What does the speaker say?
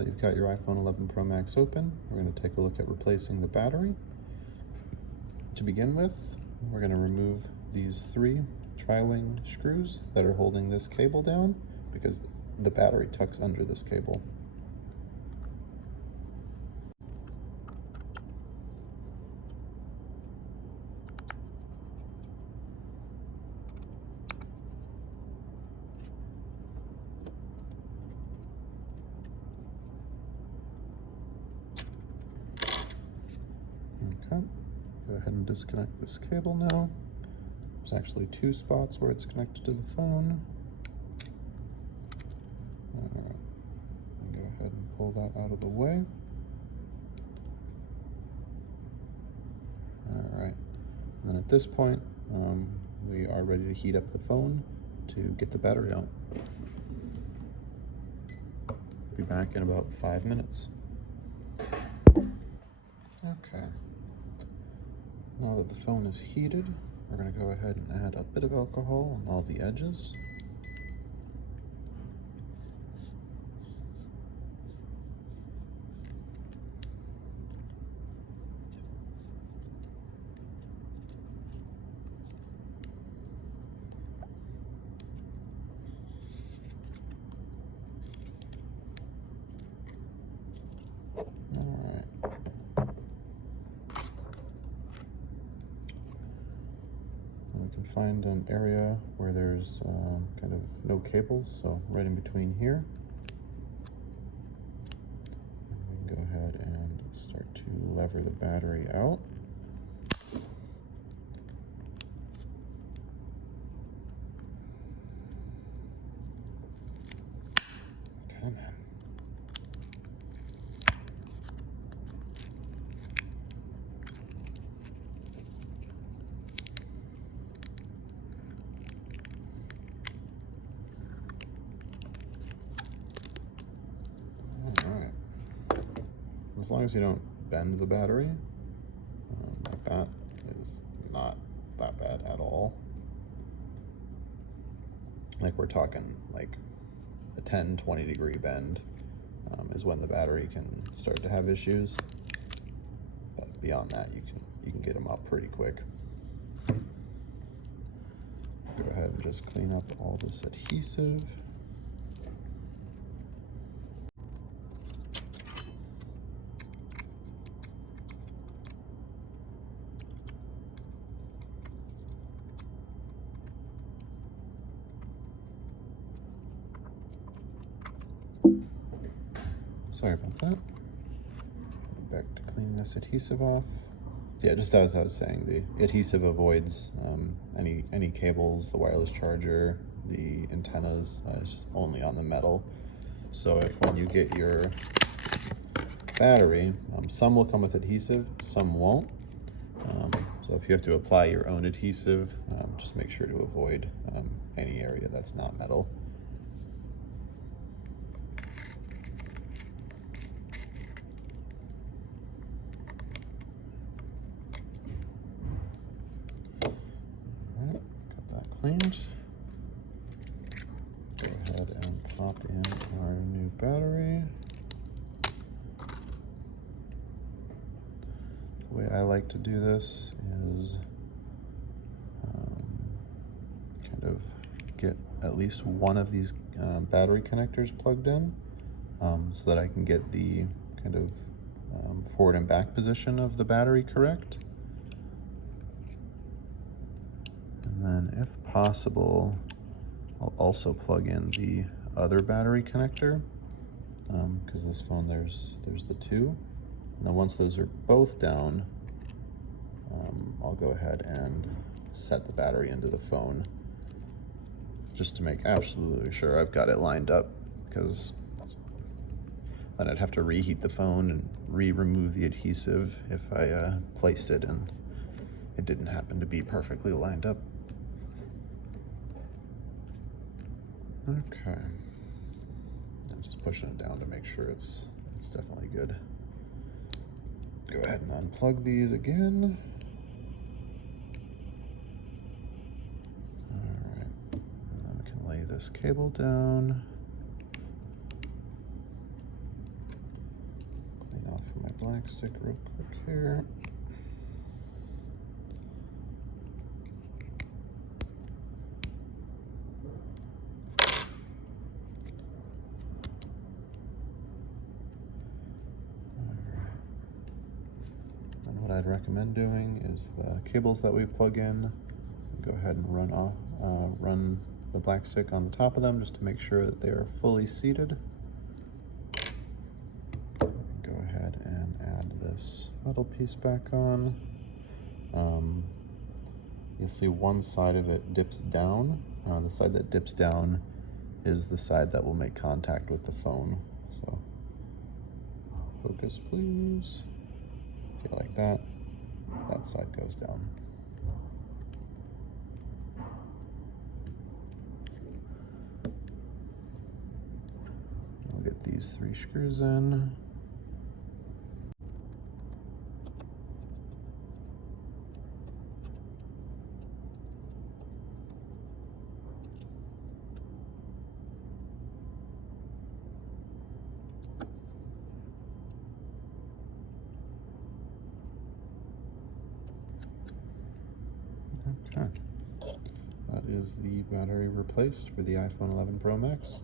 that you've got your iPhone 11 Pro Max open, we're going to take a look at replacing the battery. To begin with, we're going to remove these 3 tri-wing screws that are holding this cable down because the battery tucks under this cable. Okay, go ahead and disconnect this cable now. There's actually 2 spots where it's connected to the phone. Alright, go ahead and pull that out of the way. Alright, and then at this point, we are ready to heat up the phone to get the battery out. Be back in about 5 minutes. Okay. Now that the phone is heated, we're going to go ahead and add a bit of alcohol on all the edges. Alright. We can find an area where there's kind of no cables, so right in between here. And we can go ahead and start to lever the battery out. Come on. Alright. As long as you don't bend the battery, like that is not that bad at all. Like we're talking like a 10-20 degree bend is when the battery can start to have issues. But beyond that, you can get them up pretty quick. Go ahead and just clean up all this adhesive. Sorry about that. Back to clean this adhesive off. Yeah, just as I was saying, the adhesive avoids any cables, the wireless charger, the antennas. It's just only on the metal. So if when you get your battery, some will come with adhesive, some won't. So if you have to apply your own adhesive, just make sure to avoid any area that's not metal. Cleaned. Go ahead and pop in our new battery. The way I like to do this is kind of get at least one of these battery connectors plugged in so that I can get the kind of forward and back position of the battery correct. And then if possible, I'll also plug in the other battery connector because this phone there's the 2. And then once those are both down, I'll go ahead and set the battery into the phone just to make absolutely sure I've got it lined up, because then I'd have to reheat the phone and remove the adhesive if I placed it and it didn't happen to be perfectly lined up. Okay, I'm just pushing it down to make sure it's definitely good. Go ahead and unplug these again. All right, and then we can lay this cable down. through my black stick real quick here. And what I'd recommend doing is the cables that we plug in, go ahead and run the black stick on the top of them just to make sure that they are fully seated. Go ahead and add this metal piece back on. You'll see one side of it dips down. The side that dips down is the side that will make contact with the phone. So focus please. See, like that, that side goes down. I'll get these 3 screws in. Okay. That is the battery replaced for the iPhone 11 Pro Max.